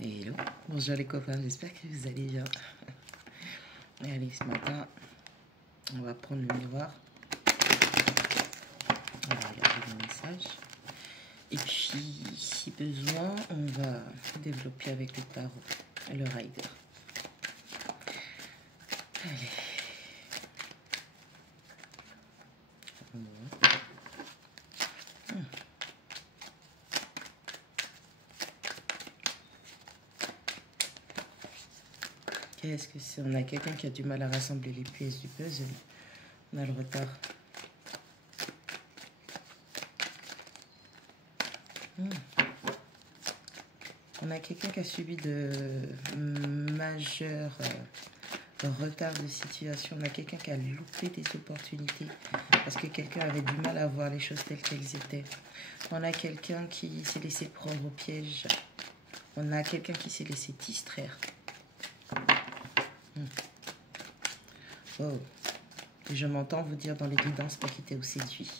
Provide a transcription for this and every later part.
Hello, bonjour les copains, j'espère que vous allez bien. Allez, ce matin, on va prendre le miroir. On va regarder le message. Et puis, si besoin, on va développer avec le tarot et le rider. Allez. Qu'est-ce que c'est? On a quelqu'un qui a du mal à rassembler les pièces du puzzle. On a le retard. On a quelqu'un qui a subi de majeurs retards de situation. On a quelqu'un qui a loupé des opportunités parce que quelqu'un avait du mal à voir les choses telles qu'elles étaient. On a quelqu'un qui s'est laissé prendre au piège. On a quelqu'un qui s'est laissé distraire. Oh. Je m'entends vous dire dans les guidances pas qu'il t'ait séduit.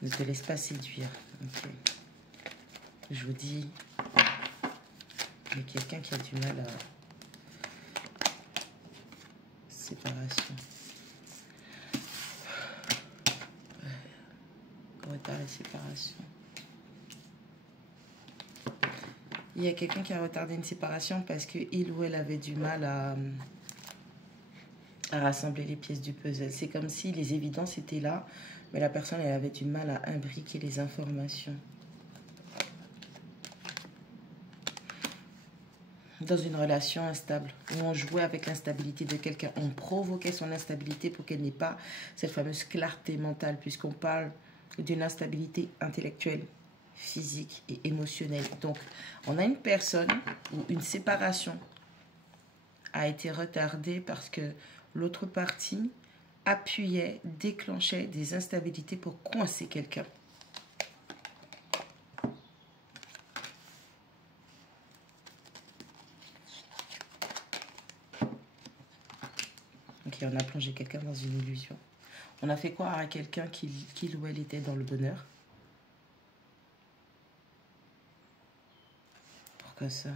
Ne te laisse pas séduire. Okay. Je vous dis, il y a quelqu'un qui a du mal à séparation. Retard et séparation. Il y a quelqu'un qui a retardé une séparation parce qu'il ou elle avait du mal à rassembler les pièces du puzzle. C'est comme si les évidences étaient là, mais la personne elle avait du mal à imbriquer les informations. Dans une relation instable, où on jouait avec l'instabilité de quelqu'un, on provoquait son instabilité pour qu'elle n'ait pas cette fameuse clarté mentale, puisqu'on parle d'une instabilité intellectuelle, physique et émotionnelle. Donc, on a une personne où une séparation a été retardée parce que l'autre partie appuyait, déclenchait des instabilités pour coincer quelqu'un. Ok, on a plongé quelqu'un dans une illusion. On a fait croire à quelqu'un qu'il ou elle était dans le bonheur. Pourquoi ça?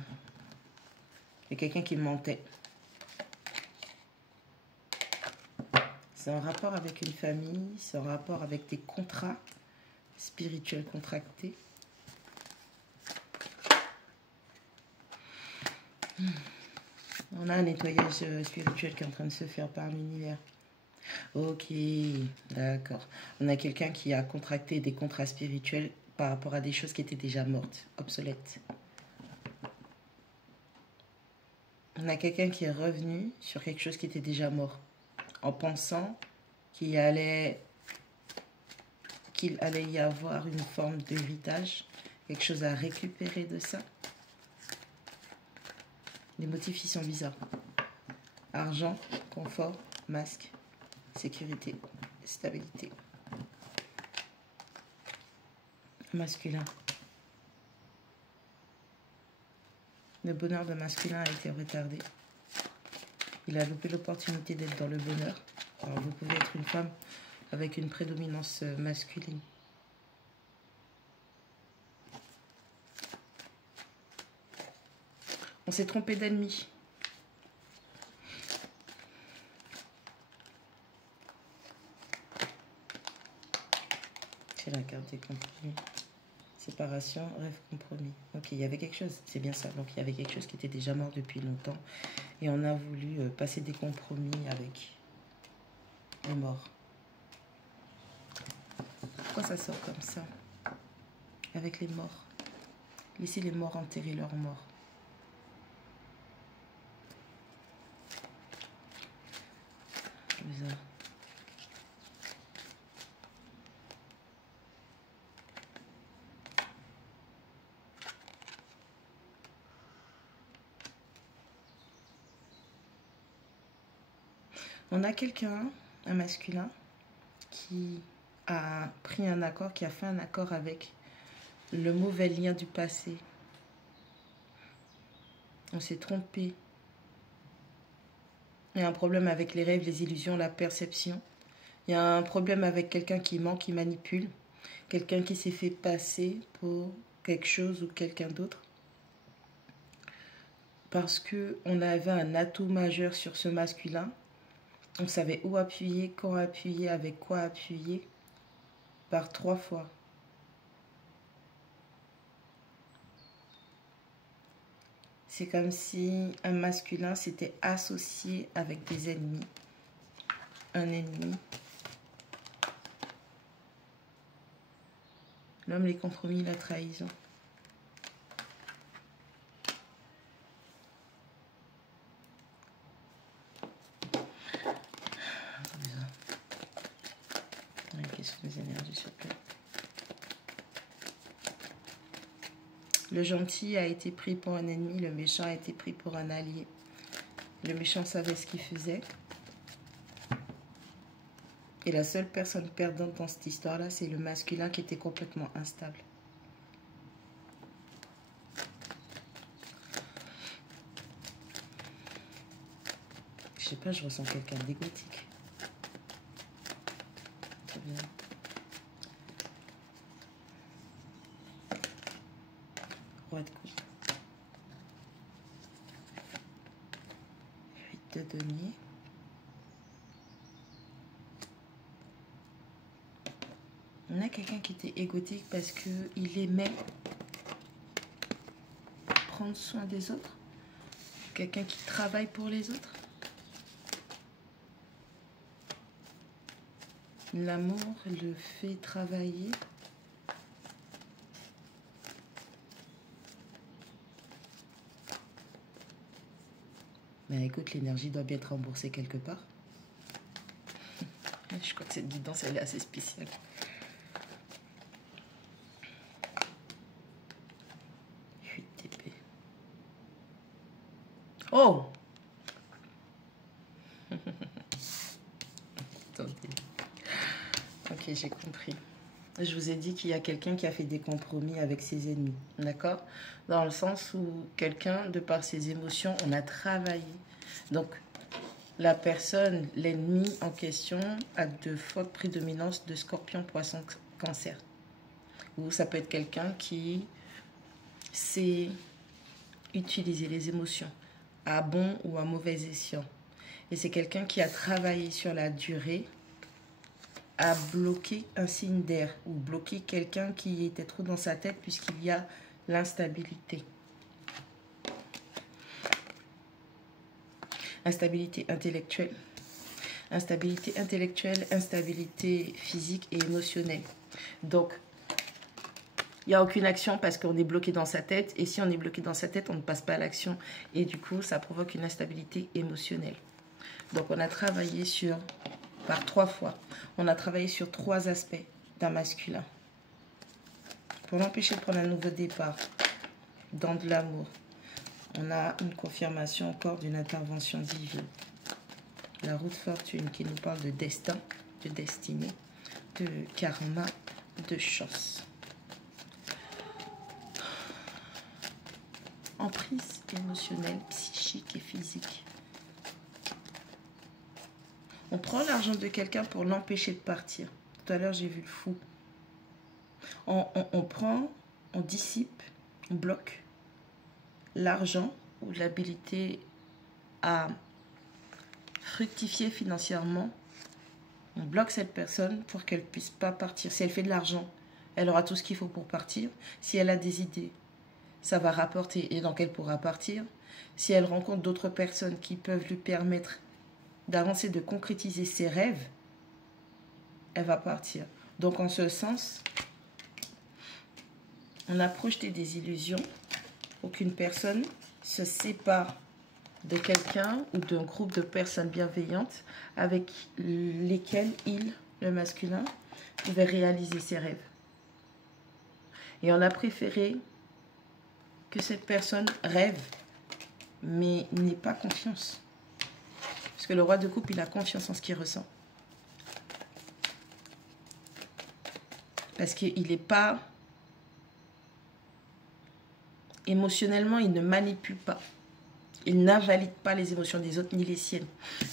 Il y a quelqu'un qui mentait. C'est en rapport avec une famille, c'est en rapport avec des contrats spirituels contractés. On a un nettoyage spirituel qui est en train de se faire par l'univers. Ok, d'accord. On a quelqu'un qui a contracté des contrats spirituels par rapport à des choses qui étaient déjà mortes, obsolètes. On a quelqu'un qui est revenu sur quelque chose qui était déjà mort, en pensant qu'il allait y avoir une forme d'héritage, quelque chose à récupérer de ça. Les motifs ils sont bizarres. Argent, confort, masque, sécurité, stabilité. Masculin. Le bonheur de masculin a été retardé. Il a loupé l'opportunité d'être dans le bonheur. Alors vous pouvez être une femme avec une prédominance masculine. On s'est trompé d'ennemi. C'est la carte des compromis. Séparation, rêve, compromis. Ok, il y avait quelque chose, c'est bien ça. Donc il y avait quelque chose qui était déjà mort depuis longtemps. Et on a voulu passer des compromis avec les morts. Pourquoi ça sort comme ça? Avec les morts. Laissez les morts enterrer leurs morts. Bizarre. On a quelqu'un, un masculin, qui a pris un accord, qui a fait un accord avec le mauvais lien du passé. On s'est trompé. Il y a un problème avec les rêves, les illusions, la perception. Il y a un problème avec quelqu'un qui ment, qui manipule. Quelqu'un qui s'est fait passer pour quelque chose ou quelqu'un d'autre. parce qu'on avait un atout majeur sur ce masculin. On savait où appuyer, quand appuyer, avec quoi appuyer, par 3 fois. C'est comme si un masculin s'était associé avec des ennemis. Un ennemi. L'homme, les compromis, la trahison. Question des énergies, s'il te plaît. Le gentil a été pris pour un ennemi, le méchant a été pris pour un allié. Le méchant savait ce qu'il faisait. Et la seule personne perdante dans cette histoire-là, c'est le masculin qui était complètement instable. Je sais pas, je ressens quelqu'un d'égotique. Très bien. Roi de coupe. 8 de denier. On a quelqu'un qui était égotique parce qu'il aimait prendre soin des autres. Quelqu'un qui travaille pour les autres. L'amour le fait travailler. Mais écoute, l'énergie doit bien être remboursée quelque part. Je crois que cette guidance, elle est assez spéciale. Oh! Attendez. Ok, j'ai compris. Je vous ai dit qu'il y a quelqu'un qui a fait des compromis avec ses ennemis. D'accord? Dans le sens où quelqu'un, de par ses émotions, on a travaillé. Donc, la personne, l'ennemi en question, a de fortes prédominances de scorpion, poisson, cancer. Ou ça peut être quelqu'un qui sait utiliser les émotions à bon ou à mauvais escient. Et c'est quelqu'un qui a travaillé sur la durée à bloquer un signe d'air ou bloquer quelqu'un qui était trop dans sa tête puisqu'il y a l'instabilité. Instabilité intellectuelle. Instabilité intellectuelle, instabilité physique et émotionnelle. Donc, il n'y a aucune action parce qu'on est bloqué dans sa tête. Et si on est bloqué dans sa tête, on ne passe pas à l'action. Et du coup, ça provoque une instabilité émotionnelle. Donc, on a travaillé par 3 fois, on a travaillé sur 3 aspects d'un masculin. Pour l'empêcher de prendre un nouveau départ dans de l'amour, on a une confirmation encore d'une intervention divine. La roue de fortune qui nous parle de destin, de destinée, de karma, de chance. Emprise émotionnelle, psychique et physique. On prend l'argent de quelqu'un pour l'empêcher de partir. Tout à l'heure, j'ai vu le fou. On prend, on dissipe, on bloque l'argent ou l'habilité à fructifier financièrement. On bloque cette personne pour qu'elle ne puisse pas partir. Si elle fait de l'argent, elle aura tout ce qu'il faut pour partir. Si elle a des idées, ça va rapporter et donc elle pourra partir. Si elle rencontre d'autres personnes qui peuvent lui permettre d'avancer, de concrétiser ses rêves, elle va partir. Donc en ce sens, on a projeté des illusions pour qu'une personne se sépare de quelqu'un ou d'un groupe de personnes bienveillantes avec lesquelles il, le masculin, pouvait réaliser ses rêves. Et on a préféré que cette personne rêve, mais n'ait pas confiance. Parce que le roi de coupe, il a confiance en ce qu'il ressent. Parce qu'il n'est pas... Émotionnellement, il ne manipule pas. Il n'invalide pas les émotions des autres, ni les siennes.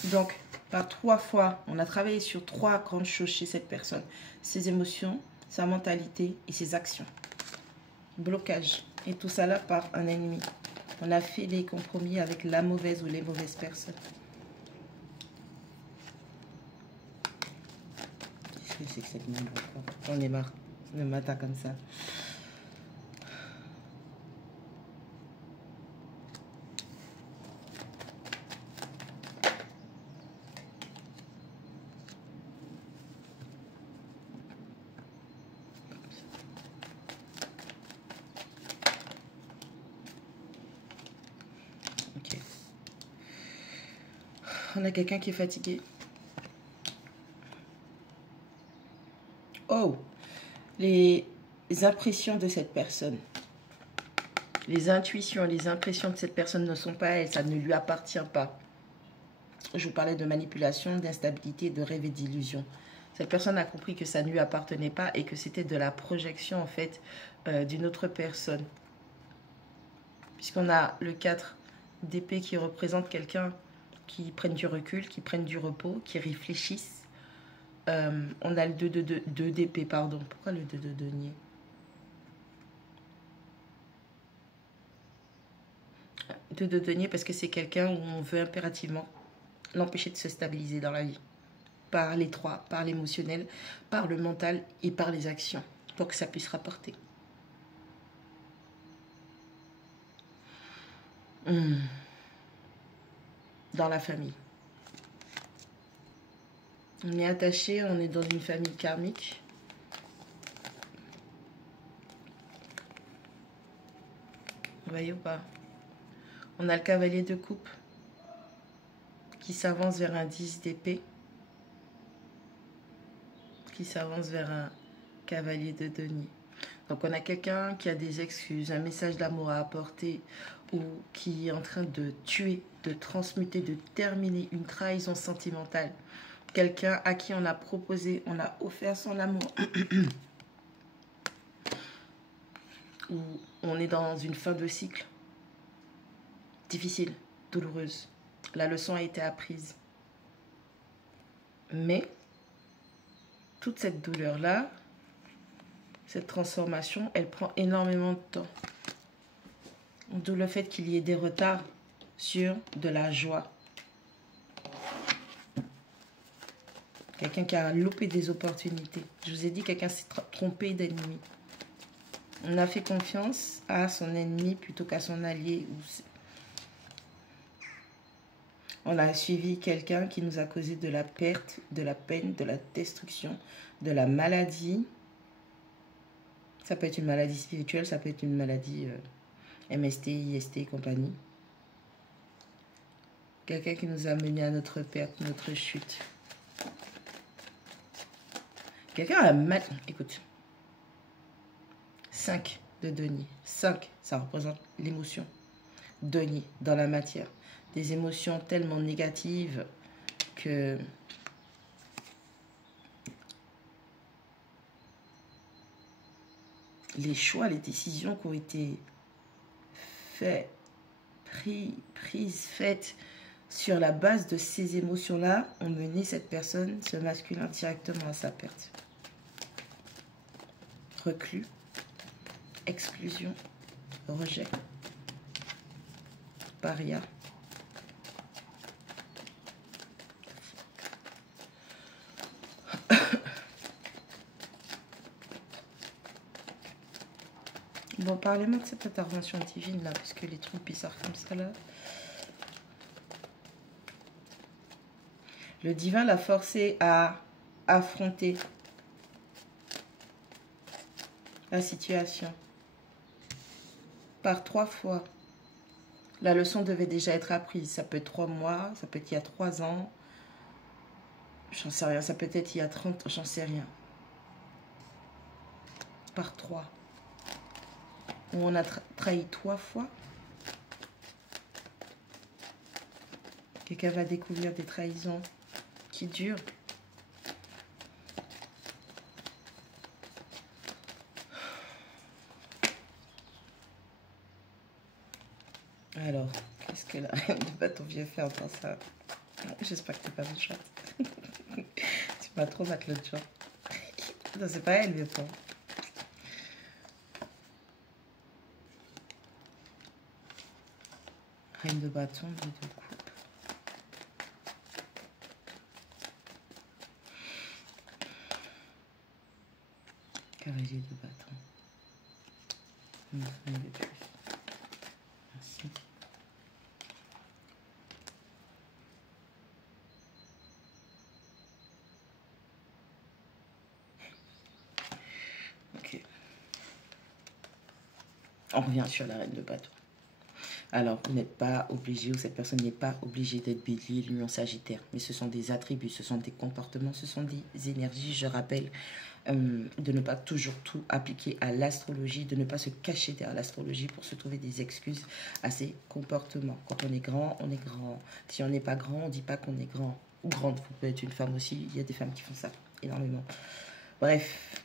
Donc, par 3 fois, on a travaillé sur 3 grandes choses chez cette personne. Ses émotions, sa mentalité et ses actions. Blocage. Et tout ça là par un ennemi. On a fait les compromis avec la mauvaise ou les mauvaises personnes. Qu'est-ce que c'est que cette merde? J'en ai marre. Le matin comme ça. Ok. On a quelqu'un qui est fatigué. Oh, les impressions de cette personne. Les intuitions, les impressions de cette personne ne sont pas elle, ça ne lui appartient pas. Je vous parlais de manipulation, d'instabilité, de rêve et d'illusion. Cette personne a compris que ça ne lui appartenait pas et que c'était de la projection en fait d'une autre personne. Puisqu'on a le 4 d'épée qui représente quelqu'un qui prenne du recul, qui prenne du repos, qui réfléchisse. On a le 2 d'épée, pardon. Pourquoi le 2 de denier? De denier parce que c'est quelqu'un où on veut impérativement l'empêcher de se stabiliser dans la vie. Par les trois, par l'émotionnel, par le mental et par les actions. Pour que ça puisse rapporter. Dans la famille. On est attaché, on est dans une famille karmique. Vous voyez ou pas? On a le cavalier de coupe qui s'avance vers un 10 d'épée. Qui s'avance vers un cavalier de denier. Donc on a quelqu'un qui a des excuses, un message d'amour à apporter ou qui est en train de tuer, de transmuter, de terminer une trahison sentimentale. Quelqu'un à qui on a proposé, on a offert son amour. Ou on est dans une fin de cycle. Difficile, douloureuse. La leçon a été apprise. Mais, toute cette douleur-là, cette transformation, elle prend énormément de temps. D'où le fait qu'il y ait des retards sur de la joie. Quelqu'un qui a loupé des opportunités. Je vous ai dit, quelqu'un s'est trompé d'ennemi. On a fait confiance à son ennemi plutôt qu'à son allié. On a suivi quelqu'un qui nous a causé de la perte, de la peine, de la destruction, de la maladie. Ça peut être une maladie spirituelle, ça peut être une maladie MST, IST et compagnie. Quelqu'un qui nous a mené à notre perte, notre chute. Quelqu'un a mal... Écoute. 5 de denier. 5, ça représente l'émotion. Denier, dans la matière. Des émotions tellement négatives que... les choix, les décisions qui ont été faites sur la base de ces émotions-là ont mené cette personne, ce masculin, directement à sa perte. Reclus, exclusion, rejet, paria. Bon, parlez-moi de cette intervention divine là, parce que les trucs bizarres comme ça là. Le divin l'a forcé à affronter la situation. Par 3 fois. La leçon devait déjà être apprise. Ça peut être 3 mois, ça peut être il y a 3 ans. J'en sais rien. Ça peut être il y a 30 ans, j'en sais rien. Par 3. Où on a trahi 3 fois. Quelqu'un va découvrir des trahisons qui durent. Alors, qu'est-ce que la reine de bâton vient faire dans ça? J'espère que t'es pas méchante. Tu m'as trop battu l'autre jour. Non, c'est pas elle, mais bon. Reine de bâton, deux de coupe. Cavalier de bâton. Une femme de plus. Merci. Ok. On revient sur la reine de bâton. Alors, vous n'êtes pas obligé, ou cette personne n'est pas obligée d'être bélier, l'union sagittaire. Mais ce sont des attributs, ce sont des comportements, ce sont des énergies. Je rappelle de ne pas toujours tout appliquer à l'astrologie, de ne pas se cacher derrière l'astrologie pour se trouver des excuses à ces comportements. Quand on est grand, on est grand. Si on n'est pas grand, on ne dit pas qu'on est grand. Ou grande, vous pouvez être une femme aussi. Il y a des femmes qui font ça énormément. Bref,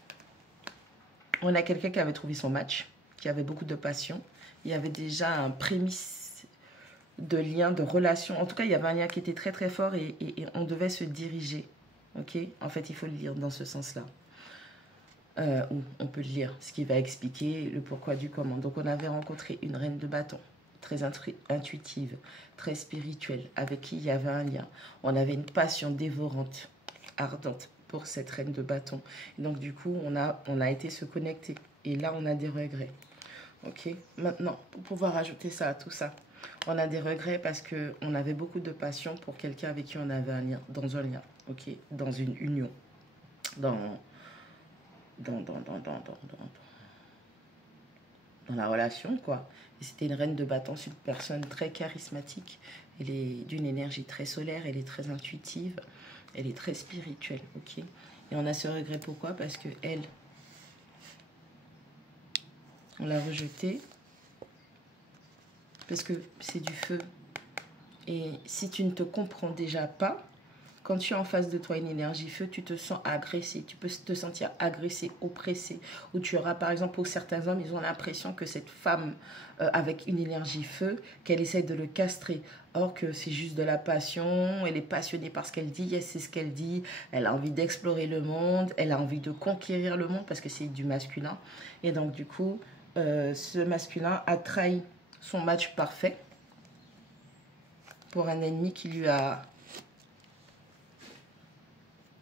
on a quelqu'un qui avait trouvé son match, qui avait beaucoup de passion. Il y avait déjà un prémisse de lien, de relation. En tout cas, il y avait un lien qui était très très fort et on devait se diriger. Ok. En fait, il faut le lire dans ce sens-là. Ou on peut le lire, ce qui va expliquer le pourquoi du comment. Donc, on avait rencontré une reine de bâton, très intuitive, très spirituelle, avec qui il y avait un lien. On avait une passion dévorante, ardente pour cette reine de bâton. Et donc, du coup, on a été se connecter. Et là, on a des regrets. Ok, maintenant, pour pouvoir ajouter ça à tout ça, on a des regrets parce qu'on avait beaucoup de passion pour quelqu'un avec qui on avait un lien, dans un lien, ok, dans une union, dans la relation, quoi. Et c'était une reine de bâton, c'est une personne très charismatique, elle est d'une énergie très solaire, elle est très intuitive, elle est très spirituelle, ok. Et on a ce regret, pourquoi? Parce que elle, on l'a rejetée parce que c'est du feu. Et si tu ne te comprends déjà pas, quand tu as en face de toi une énergie feu, tu te sens agressé. Tu peux te sentir agressé, oppressé. Ou tu auras, par exemple, pour certains hommes, ils ont l'impression que cette femme avec une énergie feu, qu'elle essaie de le castrer. Or que c'est juste de la passion. Elle est passionnée par ce qu'elle dit. Elle sait ce qu'elle dit. Elle a envie d'explorer le monde. Elle a envie de conquérir le monde parce que c'est du masculin. Et donc, du coup, ce masculin a trahi son match parfait pour un ennemi qui lui a,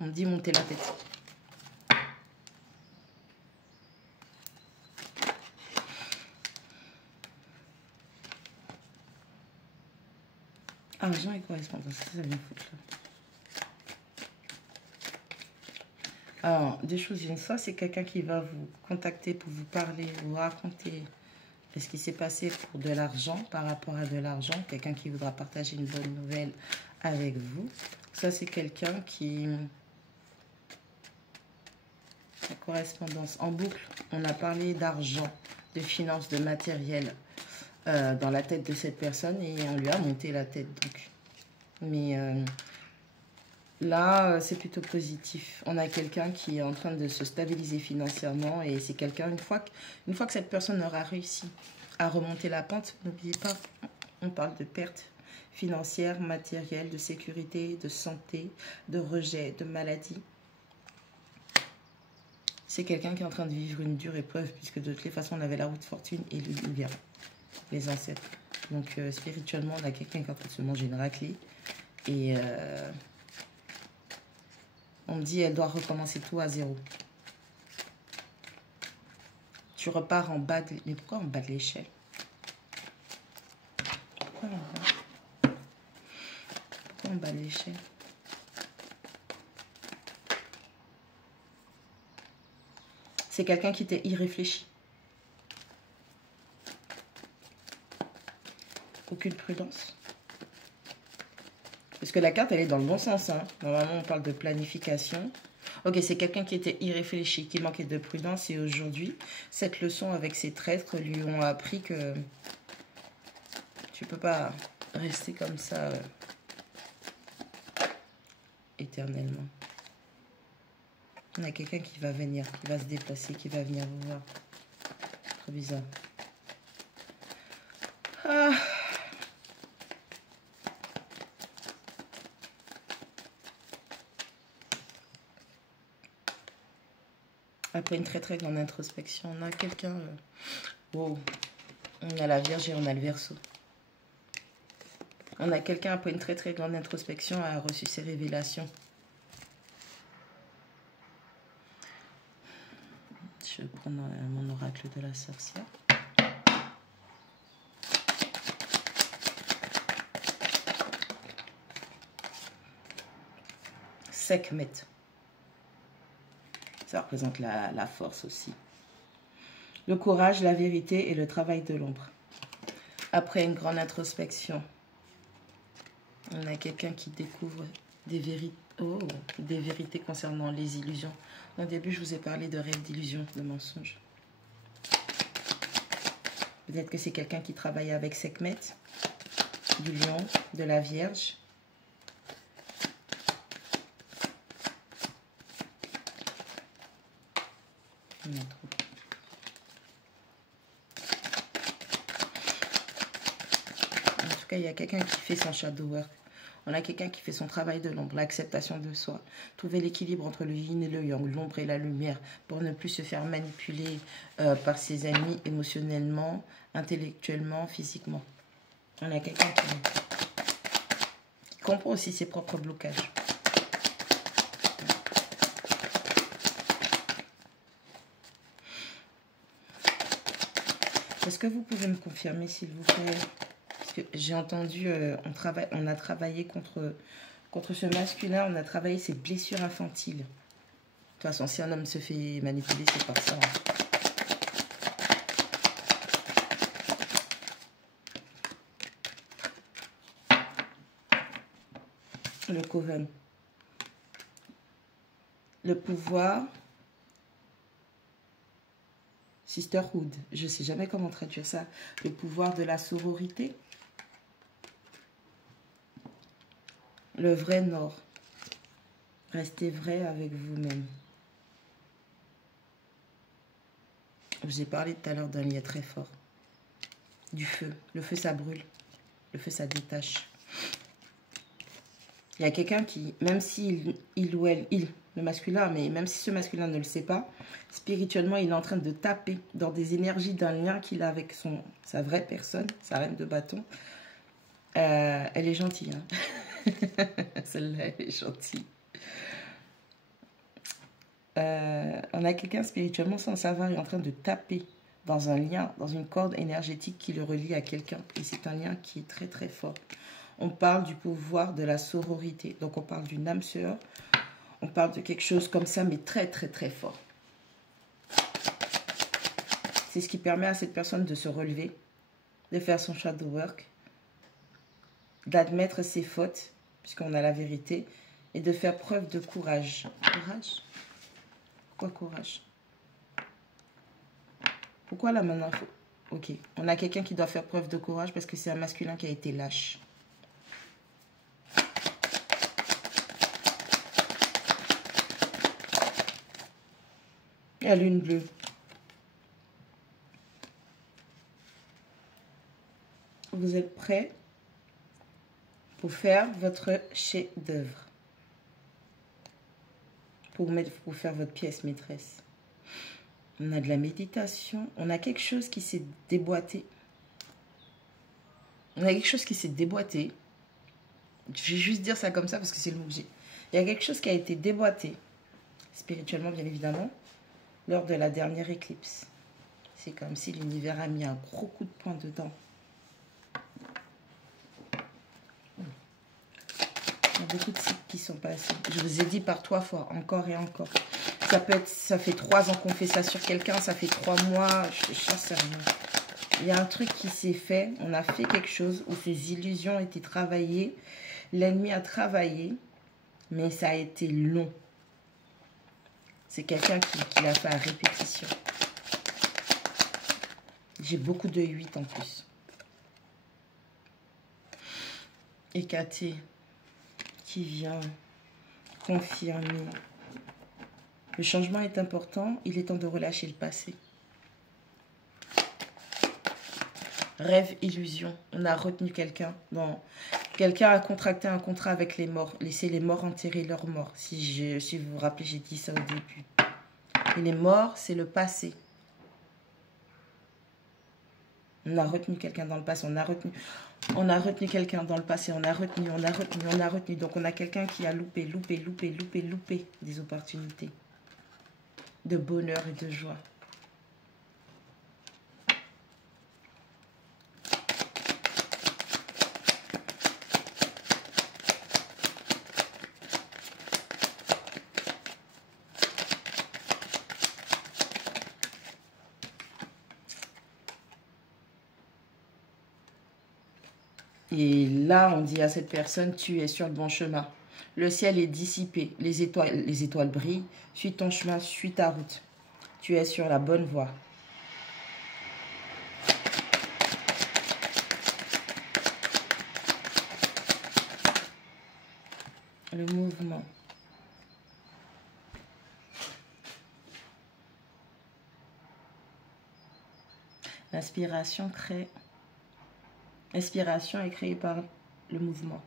on me dit, monter la tête. Argent et correspondance, ça vient foutre là. Alors, deux choses, une fois, c'est quelqu'un qui va vous contacter pour vous parler, vous raconter ce qui s'est passé pour de l'argent, par rapport à de l'argent. Quelqu'un qui voudra partager une bonne nouvelle avec vous. Ça, c'est quelqu'un qui... La correspondance en boucle, on a parlé d'argent, de finances, de matériel dans la tête de cette personne et on lui a monté la tête. Donc. Mais là, c'est plutôt positif. On a quelqu'un qui est en train de se stabiliser financièrement et c'est quelqu'un, une fois que cette personne aura réussi à remonter la pente, n'oubliez pas, on parle de perte financière, matérielle, de sécurité, de santé, de rejet, de maladie. C'est quelqu'un qui est en train de vivre une dure épreuve, puisque de toutes les façons, on avait la route fortune et l'univers, les ancêtres. Donc, spirituellement, on a quelqu'un qui est en train de se manger une raclée. Et on me dit, elle doit recommencer tout à zéro. Tu repars en bas de... Mais pourquoi en bas de l'échelle? Pourquoi en bas de l'échelle? C'est quelqu'un qui était irréfléchi. Aucune prudence. Parce que la carte, elle est dans le bon sens. Hein. Normalement, on parle de planification. Ok, c'est quelqu'un qui était irréfléchi, qui manquait de prudence. Et aujourd'hui, cette leçon avec ses traîtres lui ont appris que tu peux pas rester comme ça éternellement. On a quelqu'un qui va venir, qui va se déplacer, qui va venir vous voir. Trop bizarre. Ah. Après une très très grande introspection, on a quelqu'un... Wow. On a la Vierge et on a le Verseau. On a quelqu'un après une très très grande introspection a reçu ses révélations. Je vais prendre mon oracle de la sorcière. Sekhmet. Ça représente la force aussi. Le courage, la vérité et le travail de l'ombre. Après une grande introspection, on a quelqu'un qui découvre des vérités concernant les illusions. Au début, je vous ai parlé de rêves, d'illusions, de mensonges. Peut-être que c'est quelqu'un qui travaille avec Sekhmet, du lion, de la Vierge. En tout cas, il y a quelqu'un qui fait son shadow work. On a quelqu'un qui fait son travail de l'ombre, l'acceptation de soi. Trouver l'équilibre entre le yin et le yang, l'ombre et la lumière, pour ne plus se faire manipuler par ses ennemis émotionnellement, intellectuellement, physiquement. On a quelqu'un qui comprend aussi ses propres blocages. Est-ce que vous pouvez me confirmer, s'il vous plaît? Parce que j'ai entendu, on a travaillé contre ce masculin, on a travaillé ses blessures infantiles. De toute façon, si un homme se fait manipuler, c'est par ça. Le Coven. Le pouvoir. Sisterhood. Je ne sais jamais comment traduire ça. Le pouvoir de la sororité. Le vrai nord. Restez vrai avec vous-même. Je vous ai parlé tout à l'heure d'un lien très fort. Du feu. Le feu, ça brûle. Le feu, ça détache. Il y a quelqu'un qui, même si il ou elle, le masculin, mais même si ce masculin ne le sait pas, spirituellement, il est en train de taper dans des énergies d'un lien qu'il a avec sa vraie personne, sa reine de bâton. Elle est gentille, hein. Celle-là, elle est gentille. On a quelqu'un spirituellement, sans savoir, est en train de taper dans un lien, dans une corde énergétique qui le relie à quelqu'un. Et c'est un lien qui est très très fort. On parle du pouvoir de la sororité. Donc on parle d'une âme sœur. On parle de quelque chose comme ça, mais très très très fort. C'est ce qui permet à cette personne de se relever, de faire son shadow work, d'admettre ses fautes, puisqu'on a la vérité, et de faire preuve de courage. Courage? Quoi courage? Pourquoi là maintenant? Ok, on a quelqu'un qui doit faire preuve de courage parce que c'est un masculin qui a été lâche. La lune bleue. Vous êtes prêts pour faire votre chef-d'œuvre, pour faire votre pièce maîtresse. On a de la méditation. On a quelque chose qui s'est déboîté. On a quelque chose qui s'est déboîté. Je vais juste dire ça comme ça parce que c'est le mot que j'ai. Il y a quelque chose qui a été déboîté, spirituellement bien évidemment, lors de la dernière éclipse. C'est comme si l'univers a mis un gros coup de poing dedans. Il y a beaucoup de cycles qui sont passés. Je vous ai dit par 3 fois, encore et encore. Ça peut être, ça fait 3 ans qu'on fait ça sur quelqu'un, ça fait 3 mois, je ne sais rien. Il y a un truc qui s'est fait, on a fait quelque chose où ces illusions ont été travaillées. L'ennemi a travaillé, mais ça a été long. C'est quelqu'un qui l'a fait à répétition. J'ai beaucoup de 8 en plus. Hécaté qui vient confirmer. Le changement est important, il est temps de relâcher le passé. Rêve, illusion. On a retenu quelqu'un. Quelqu'un a contracté un contrat avec les morts. Laissez les morts enterrer leurs morts. Si vous vous rappelez, j'ai dit ça au début. Et les morts, c'est le passé. On a retenu quelqu'un dans le passé. On a retenu. On a retenu quelqu'un dans le passé, on a retenu, on a retenu, on a retenu. Donc, on a quelqu'un qui a loupé des opportunités de bonheur et de joie. Et là, on dit à cette personne, tu es sur le bon chemin. Le ciel est dissipé, les étoiles brillent. Suis ton chemin, suis ta route. Tu es sur la bonne voie. Le mouvement. L'inspiration crée. L'inspiration est créée par le mouvement.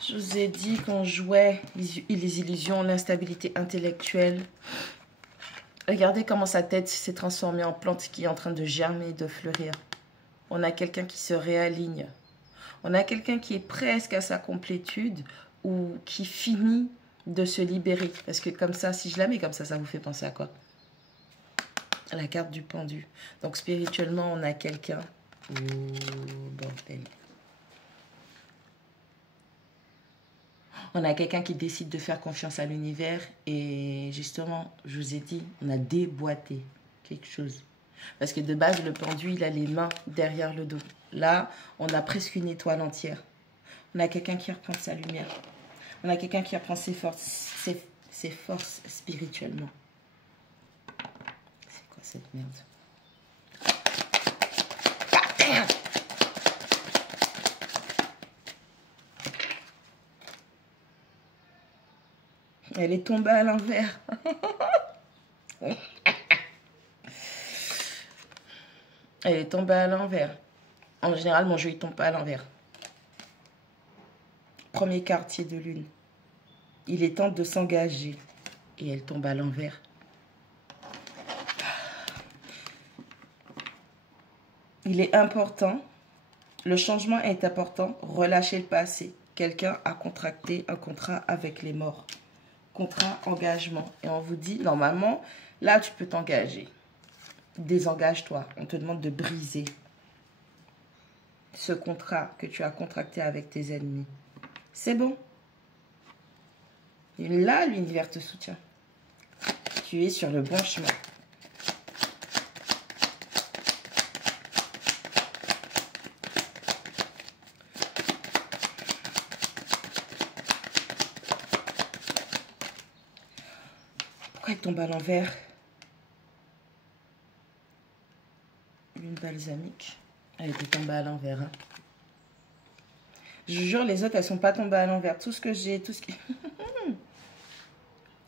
Je vous ai dit qu'on jouait les illusions, l'instabilité intellectuelle. Regardez comment sa tête s'est transformée en plante qui est en train de germer, de fleurir. On a quelqu'un qui se réaligne. On a quelqu'un qui est presque à sa complétude ou qui finit de se libérer. Parce que comme ça, si je la mets comme ça vous fait penser à quoi? À la carte du pendu. Donc spirituellement, on a quelqu'un. Oh, bordel. On a quelqu'un qui décide de faire confiance à l'univers. Et justement, je vous ai dit, on a déboîté quelque chose. Parce que de base, le pendu, il a les mains derrière le dos. Là, on a presque une étoile entière. On a quelqu'un qui reprend sa lumière. On a quelqu'un qui reprend ses forces spirituellement. C'est quoi cette merde? Elle est tombée à l'envers. Elle est tombée à l'envers. En général, mon jeu, il tombe pas à l'envers. Premier quartier de lune. Il est temps de s'engager. Et elle tombe à l'envers. Il est important. Le changement est important. Relâchez le passé. Quelqu'un a contracté un contrat avec les morts. Contrat, engagement. Et on vous dit, normalement, là, tu peux t'engager. Désengage-toi. On te demande de briser ce contrat que tu as contracté avec tes ennemis. C'est bon. Et là, l'univers te soutient. Tu es sur le bon chemin. Pourquoi elle tombe à l'envers? Une balsamique. Elle était tombée à l'envers. Hein. Je vous jure, les autres, elles sont pas tombées à l'envers. Tout ce que j'ai, tout ce qui...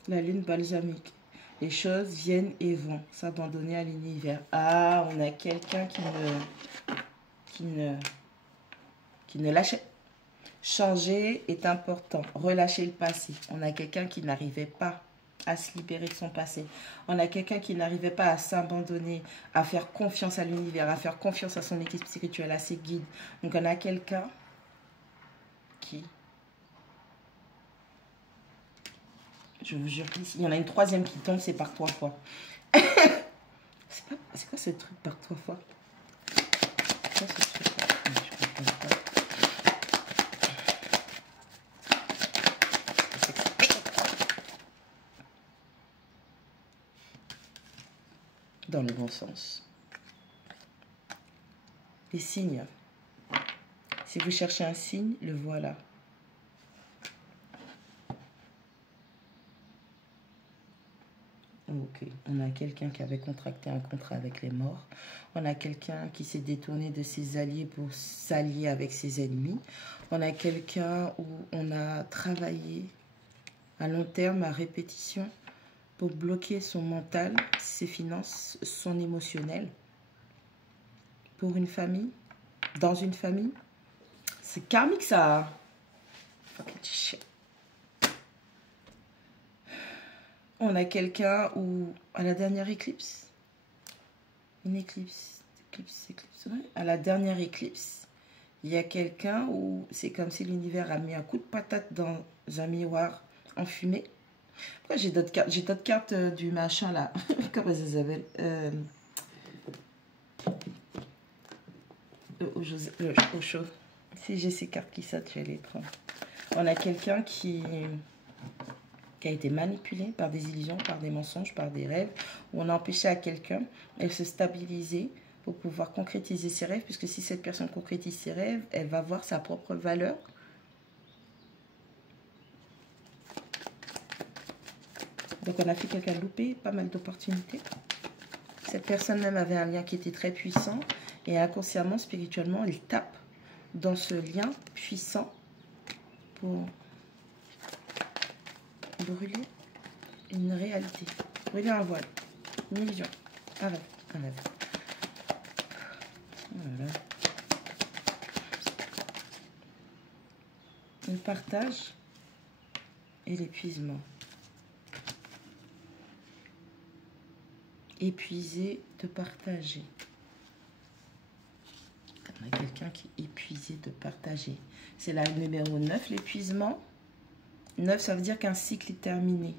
La lune balsamique. Les choses viennent et vont. S'abandonner à l'univers. Ah, on a quelqu'un qui ne lâche. Changer est important. Relâcher le passé. On a quelqu'un qui n'arrivait pas à se libérer de son passé. On a quelqu'un qui n'arrivait pas à s'abandonner, à faire confiance à l'univers, à faire confiance à son équipe spirituelle, à ses guides. Donc on a quelqu'un qui... Je vous jure, il y en a une troisième qui tombe, c'est par 3 fois. C'est quoi ce truc par 3 fois? C'est quoi ce truc par... Je comprends pas. Dans le bon sens. Les signes. Si vous cherchez un signe, le voilà. Ok, on a quelqu'un qui avait contracté un contrat avec les morts. On a quelqu'un qui s'est détourné de ses alliés pour s'allier avec ses ennemis. On a quelqu'un où on a travaillé à long terme, à répétition, pour bloquer son mental, ses finances, son émotionnel. Pour une famille, dans une famille. C'est karmique ça. Fucking shit. On a quelqu'un où, à la dernière éclipse, une éclipse éclipse, ouais. À la dernière éclipse, il y a quelqu'un où c'est comme si l'univers a mis un coup de patate dans un miroir enfumé. Pourquoi j'ai d'autres cartes du machin là. Comment ça s'appelle au chaud. Si j'ai ces cartes qui sautent, je vais les prendre. On a quelqu'un qui a été manipulé par des illusions, par des mensonges, par des rêves, où on a empêché à quelqu'un de se stabiliser pour pouvoir concrétiser ses rêves, puisque si cette personne concrétise ses rêves, elle va voir sa propre valeur. Donc on a fait quelqu'un louper pas mal d'opportunités. Cette personne même avait un lien qui était très puissant, et inconsciemment, spirituellement, elle tape dans ce lien puissant pour brûler une réalité, brûler un voile, une illusion, un rêve, un rêve. Voilà. Le partage et l'épuisement. Épuisé de partager. On a quelqu'un qui est épuisé de partager. C'est la numéro 9, l'épuisement. 9, ça veut dire qu'un cycle est terminé.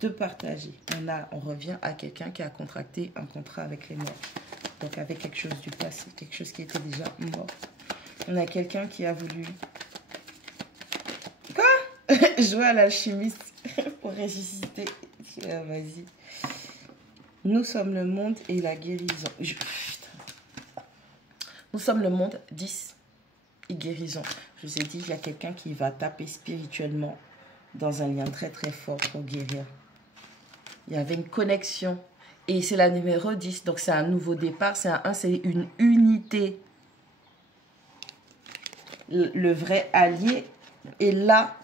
De partager. On revient à quelqu'un qui a contracté un contrat avec les morts. Donc avec quelque chose du passé, quelque chose qui était déjà mort. On a quelqu'un qui a voulu... Quoi? Jouer à l'alchimiste pour ressusciter. Vas-y. Nous sommes le monde et la guérison. Nous sommes le monde 10 et guérison. Je vous ai dit, il y a quelqu'un qui va taper spirituellement dans un lien très très fort pour guérir. Il y avait une connexion. Et c'est la numéro 10. Donc c'est un nouveau départ. C'est un 1, c'est une unité. Le vrai allié est là.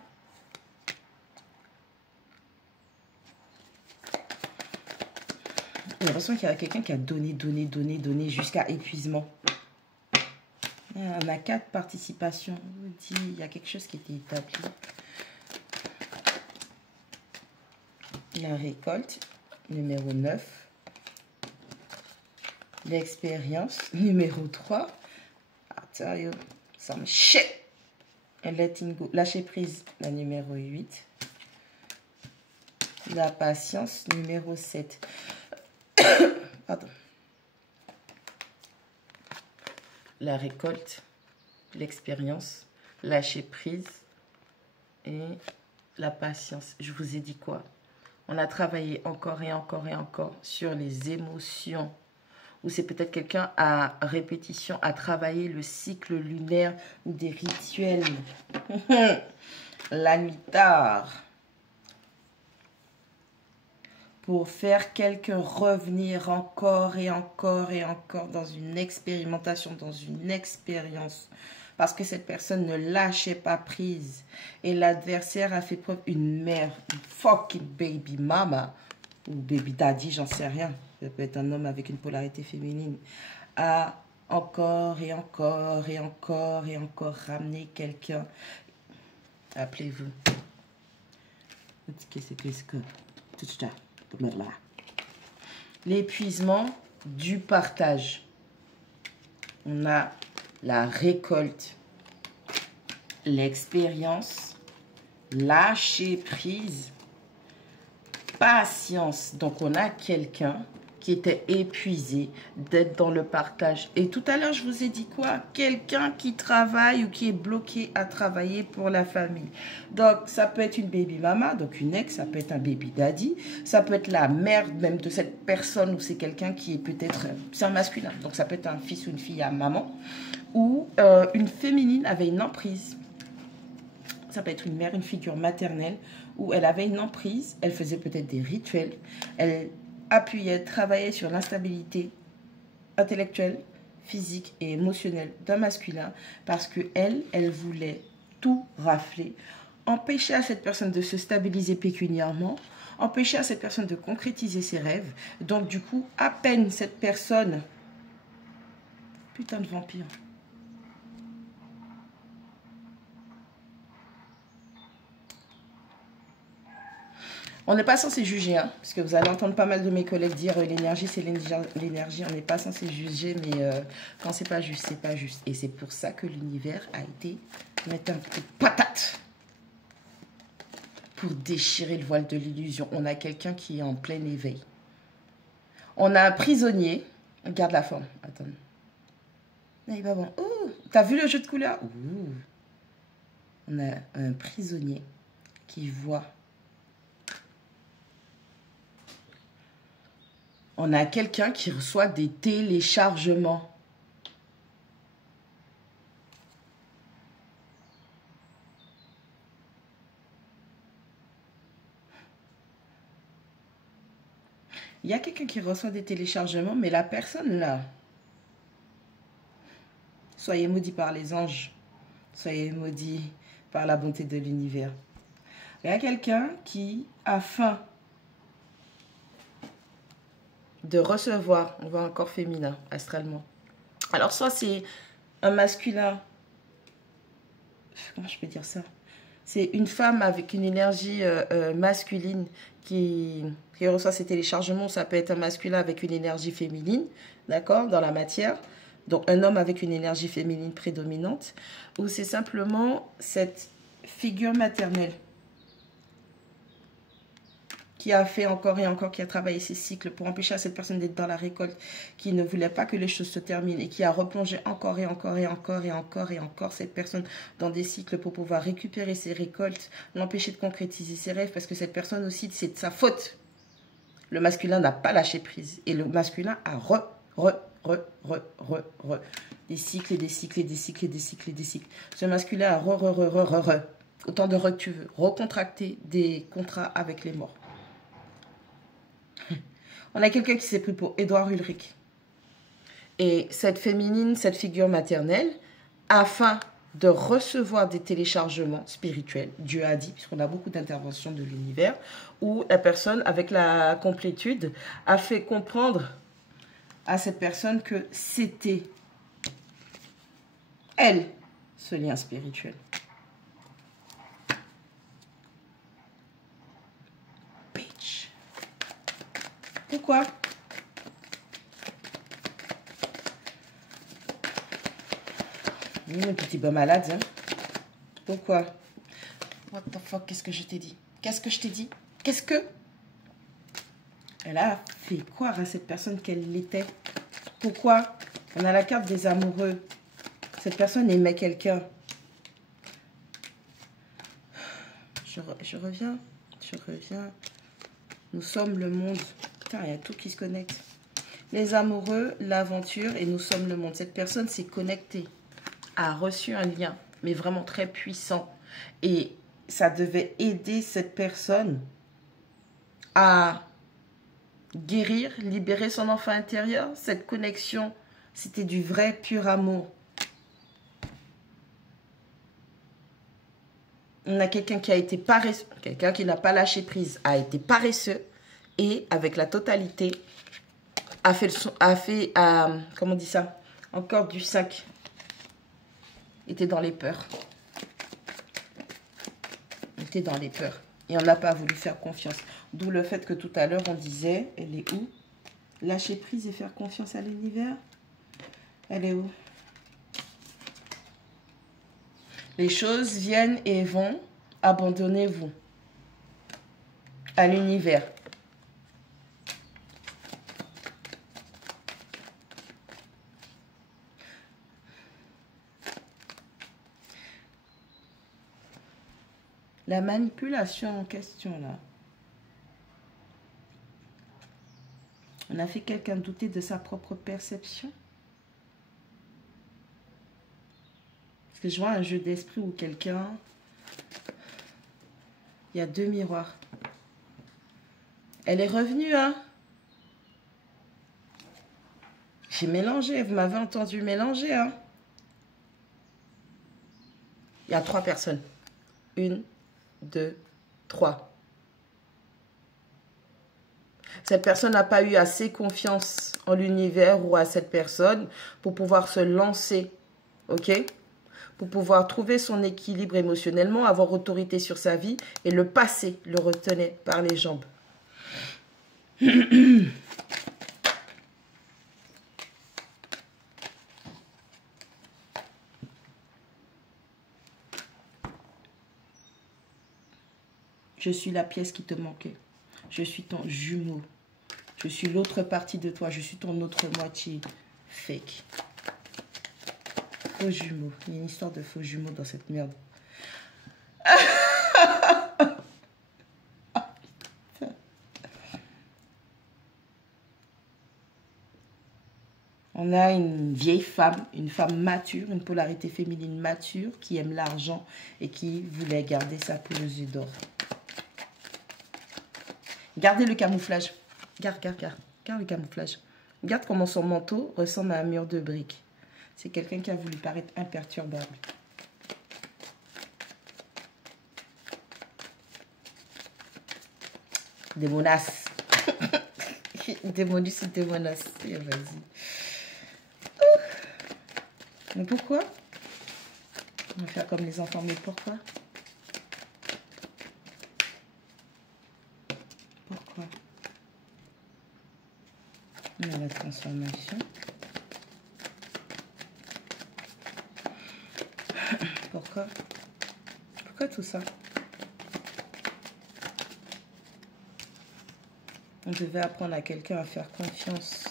J'ai l'impression qu'il y a quelqu'un qui a donné jusqu'à épuisement. On a 4 participations. Je vous dis, il y a quelque chose qui était établi. La récolte, numéro 9. L'expérience, numéro 3. I tell you, some shit. And letting go. Lâcher prise, la numéro 8. La patience, numéro 7. Pardon. La récolte, l'expérience, lâcher prise et la patience. Je vous ai dit quoi? On a travaillé encore et encore et encore sur les émotions. Ou c'est peut-être quelqu'un à répétition, à travailler le cycle lunaire ou des rituels. La nuit tard. Pour faire quelqu'un revenir encore et encore et encore dans une expérimentation, dans une expérience. Parce que cette personne ne lâchait pas prise. Et l'adversaire a fait preuve, une mère, une fucking baby mama, ou baby daddy, j'en sais rien. Ça peut être un homme avec une polarité féminine. A encore et encore et encore et encore ramené quelqu'un. Appelez-vous. Tout ça. L'épuisement du partage. On a la récolte, l'expérience, lâcher prise, patience. Donc on a quelqu'un qui était épuisé d'être dans le partage. Et tout à l'heure, je vous ai dit quoi? Quelqu'un qui travaille ou qui est bloqué à travailler pour la famille. Donc, ça peut être une baby mama, donc une ex, ça peut être un baby daddy, ça peut être la mère même de cette personne ou c'est quelqu'un qui est peut-être, c'est un masculin, donc ça peut être un fils ou une fille à maman, ou une féminine avait une emprise. Ça peut être une mère, une figure maternelle, où elle avait une emprise, elle faisait peut-être des rituels, elle appuyait, travaillait sur l'instabilité intellectuelle, physique et émotionnelle d'un masculin parce que elle voulait tout rafler, empêcher à cette personne de se stabiliser pécuniairement, empêcher à cette personne de concrétiser ses rêves. Donc du coup, à peine cette personne, putain de vampire, On n'est pas censé juger, hein, parce que vous allez entendre pas mal de mes collègues dire l'énergie, c'est l'énergie. On n'est pas censé juger, mais quand c'est pas juste, c'est pas juste. Et c'est pour ça que l'univers a été mettre un coup de patate pour déchirer le voile de l'illusion. On a quelqu'un qui est en plein éveil. On a un prisonnier. Regarde la forme. Attends. Il va bon. Oh, t'as vu le jeu de couleurs? On a un prisonnier qui voit. On a quelqu'un qui reçoit des téléchargements. Il y a quelqu'un qui reçoit des téléchargements, mais la personne là, soyez maudits par les anges, soyez maudits par la bonté de l'univers. Il y a quelqu'un qui, afin de recevoir, on voit un corps féminin, astralement. Alors, soit c'est un masculin, comment je peux dire ça? C'est une femme avec une énergie masculine qui reçoit ces téléchargements. Ça peut être un masculin avec une énergie féminine, d'accord, dans la matière. Donc, un homme avec une énergie féminine prédominante. Ou c'est simplement cette figure maternelle qui a fait encore et encore, qui a travaillé ses cycles pour empêcher à cette personne d'être dans la récolte, qui ne voulait pas que les choses se terminent et qui a replongé encore et encore et encore et encore et encore cette personne dans des cycles pour pouvoir récupérer ses récoltes, l'empêcher de concrétiser ses rêves, parce que cette personne aussi, c'est de sa faute. Le masculin n'a pas lâché prise et le masculin a des cycles et des cycles et des cycles et des cycles et des cycles. Ce masculin a autant de que tu veux, recontracter des contrats avec les morts. On a quelqu'un qui s'est pris pour Édouard Ulrich. Et cette féminine, cette figure maternelle, afin de recevoir des téléchargements spirituels, Dieu a dit, puisqu'on a beaucoup d'interventions de l'univers, où la personne, avec la complétude, a fait comprendre à cette personne que c'était elle, ce lien spirituel. Pourquoi? Mon petit bas malade, hein? Pourquoi? What the fuck, qu'est-ce que je t'ai dit? Qu'est-ce que je t'ai dit? Qu'est-ce que? Elle a fait croire à cette personne qu'elle l'était. Pourquoi? On a la carte des amoureux. Cette personne aimait quelqu'un. Je reviens. Nous sommes le monde. Putain, il y a tout qui se connecte. Les amoureux, l'aventure et nous sommes le monde. Cette personne s'est connectée, a reçu un lien, mais vraiment très puissant. Et ça devait aider cette personne à guérir, libérer son enfant intérieur. Cette connexion, c'était du vrai, pur amour. On a quelqu'un qui a été paresseux, quelqu'un qui n'a pas lâché prise, a été paresseux et avec la totalité comment on dit ça, encore du 5, était dans les peurs. Était dans les peurs. Et on n'a pas voulu faire confiance. D'où le fait que tout à l'heure, on disait, elle est où? Lâcher prise et faire confiance à l'univers. Elle est où? Les choses viennent et vont. Abandonnez-vous à l'univers. La manipulation en question, là. On a fait quelqu'un douter de sa propre perception. Parce que je vois un jeu d'esprit où quelqu'un... Il y a 2 miroirs. Elle est revenue, hein? J'ai mélangé. Vous m'avez entendu mélanger, hein? Il y a 3 personnes. 1, 2, 3. Cette personne n'a pas eu assez confiance en l'univers ou à cette personne pour pouvoir se lancer, ok? pour pouvoir trouver son équilibre émotionnellement, avoir autorité sur sa vie, et le passé le retenait par les jambes. Je suis la pièce qui te manquait. Je suis ton jumeau. Je suis l'autre partie de toi. Je suis ton autre moitié. Fake. Faux jumeau. Il y a une histoire de faux jumeaux dans cette merde. On a une vieille femme, une femme mature, une polarité féminine mature qui aime l'argent et qui voulait garder sa peau aux yeux d'or. Gardez le camouflage. Garde le camouflage. Regarde comment son manteau ressemble à un mur de briques. C'est quelqu'un qui a voulu paraître imperturbable. Des menaces. Démonus et démonas. Vas-y. Mais pourquoi? On va faire comme les enfants, mais pourquoi? Pourquoi? On a la transformation. Pourquoi? Pourquoi tout ça? On devait apprendre à quelqu'un à faire confiance.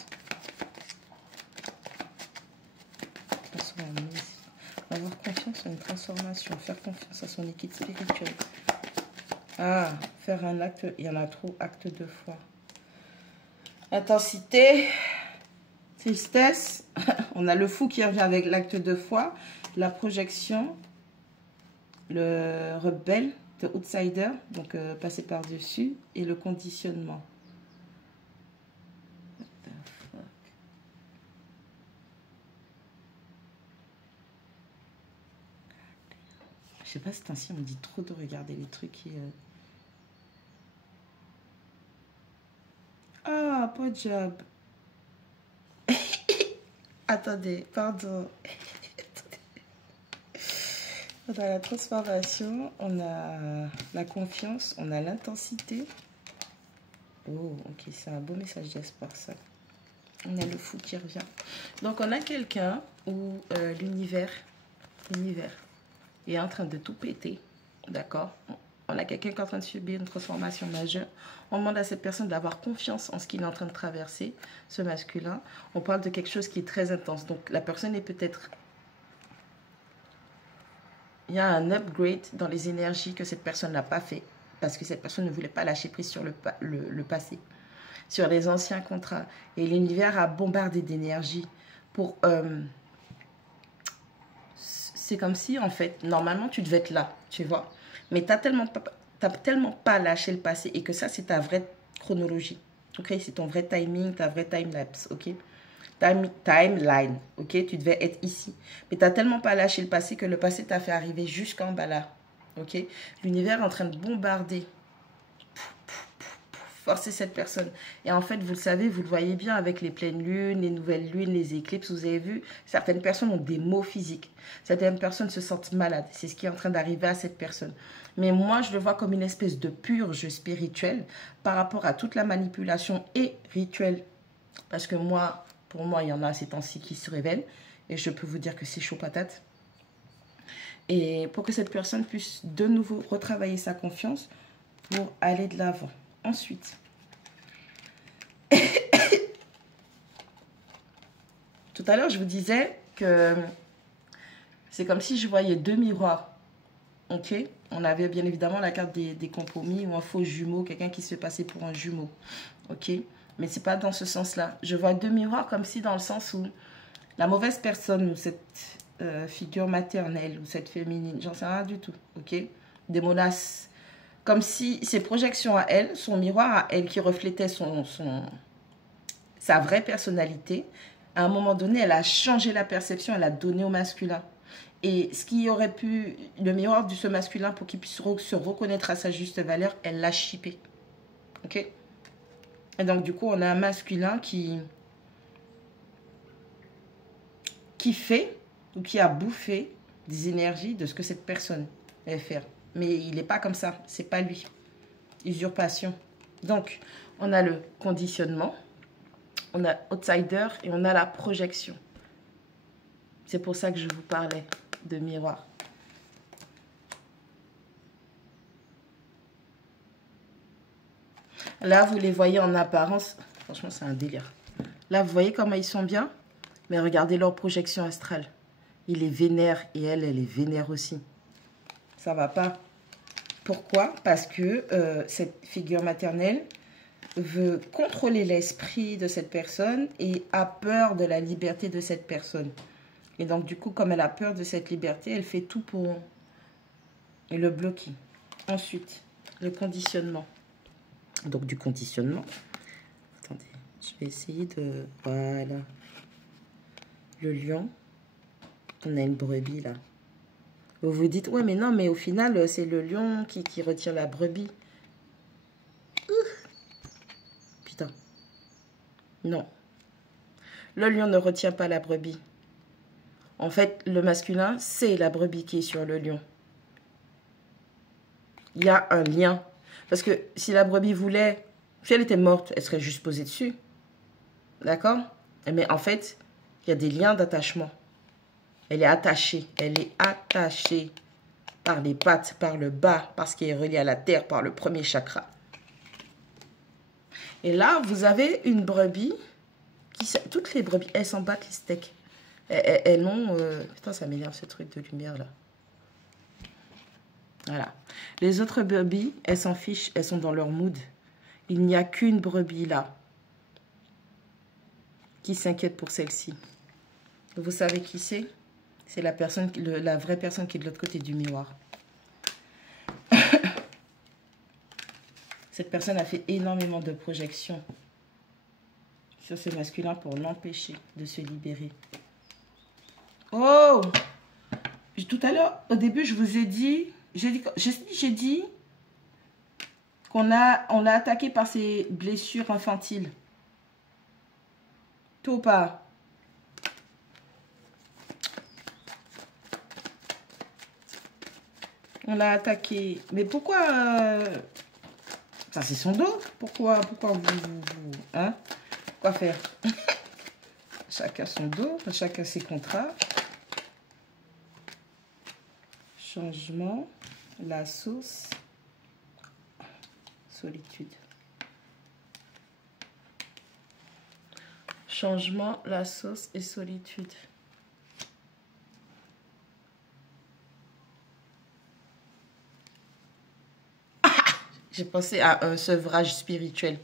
Avoir confiance en une transformation. Faire confiance à son équipe spirituelle. Ah, faire un acte. Il y en a trop. Acte de foi. Intensité. Tristesse. On a le fou qui revient avec l'acte de foi. La projection. Le rebelle. The outsider. Donc, passer par-dessus. Et le conditionnement. Je sais pas si ainsi on me dit trop de regarder les trucs qui... Ah, pas de job. Attendez, pardon. On a la transformation, on a la confiance, on a l'intensité. Oh, ok, c'est un beau message d'espoir, ça. On a le fou qui revient. Donc, on a quelqu'un où l'univers est en train de tout péter, d'accord? On a quelqu'un qui est en train de subir une transformation majeure. On demande à cette personne d'avoir confiance en ce qu'il est en train de traverser, ce masculin. On parle de quelque chose qui est très intense. Donc, la personne est peut-être... Il y a un upgrade dans les énergies que cette personne n'a pas fait parce que cette personne ne voulait pas lâcher prise sur le passé, sur les anciens contrats. Et l'univers a bombardé d'énergie pour... c'est comme si, en fait, normalement, tu devais être là, tu vois. Mais tu n'as tellement pas lâché le passé et que ça, c'est ta vraie chronologie. Ok, c'est ton vrai timing, ta vraie timelapse, ok. Timeline, ok. Tu devais être ici. Mais tu n'as tellement pas lâché le passé que le passé t'a fait arriver jusqu'en bas là, ok. L'univers est en train de bombarder, forcer cette personne. Et en fait, vous le savez, vous le voyez bien avec les pleines lunes, les nouvelles lunes, les éclipses, vous avez vu, certaines personnes ont des maux physiques. Certaines personnes se sentent malades. C'est ce qui est en train d'arriver à cette personne. Mais moi, je le vois comme une espèce de purge spirituelle par rapport à toute la manipulation et rituel. Parce que moi, pour moi, il y en a ces temps-ci qui se révèlent. Et je peux vous dire que c'est chaud patate. Et pour que cette personne puisse de nouveau retravailler sa confiance pour aller de l'avant. Ensuite, tout à l'heure, je vous disais que c'est comme si je voyais deux miroirs. Ok, on avait bien évidemment la carte des compromis ou un faux jumeau, quelqu'un qui se fait passer pour un jumeau. Ok, mais c'est pas dans ce sens-là. Je vois deux miroirs comme si dans le sens où la mauvaise personne ou cette figure maternelle ou cette féminine, j'en sais rien du tout. Ok, des menaces. Comme si ses projections à elle, son miroir à elle qui reflétait sa vraie personnalité, à un moment donné, elle a changé la perception, elle a donné au masculin. Et ce qui aurait pu, le miroir de ce masculin pour qu'il puisse se reconnaître à sa juste valeur, elle l'a chippé. Ok? Et donc du coup, on a un masculin qui fait ou qui a bouffé des énergies de ce que cette personne va faire. Mais il n'est pas comme ça. C'est pas lui. Usurpation. Donc, on a le conditionnement, on a outsider et on a la projection. C'est pour ça que je vous parlais de miroir. Là, vous les voyez en apparence. Franchement, c'est un délire. Là, vous voyez comment ils sont bien? Mais regardez leur projection astrale. Il est vénère et elle est vénère aussi. Ça va pas. Pourquoi? Parce que cette figure maternelle veut contrôler l'esprit de cette personne et a peur de la liberté de cette personne. Et donc, du coup, comme elle a peur de cette liberté, elle fait tout pour le bloquer. Ensuite, le conditionnement. Donc, du conditionnement. Attendez, je vais essayer de... Voilà. Le lion. On a une brebis, là. Vous vous dites, ouais, mais non, mais au final, c'est le lion qui retient la brebis. Putain. Non. Le lion ne retient pas la brebis. En fait, le masculin, c'est la brebis qui est sur le lion. Il y a un lien. Parce que si la brebis voulait, si elle était morte, elle serait juste posée dessus. D'accord? Mais en fait, il y a des liens d'attachement. Elle est attachée. Elle est attachée par les pattes, par le bas, parce qu'elle est reliée à la terre, par le premier chakra. Et là, vous avez une brebis. Toutes les brebis, elles s'en battent les steaks. Elles ont... putain, ça m'énerve ce truc de lumière, là. Voilà. Les autres brebis, elles s'en fichent. Elles sont dans leur mood. Il n'y a qu'une brebis, là, qui s'inquiète pour celle-ci. Vous savez qui c'est? C'est la personne, la vraie personne qui est de l'autre côté du miroir. Cette personne a fait énormément de projections sur ce masculin pour l'empêcher de se libérer. Oh! Tout à l'heure, au début, je vous ai dit... J'ai dit qu'on l'a attaqué par ses blessures infantiles. Tout ou pas? On l'a attaqué. Mais pourquoi ça, c'est son dos. Pourquoi vous hein? Quoi faire? Chacun son dos, chacun ses contrats. Changement, la source, solitude. Changement, la source et solitude. J'ai pensé à un sevrage spirituel.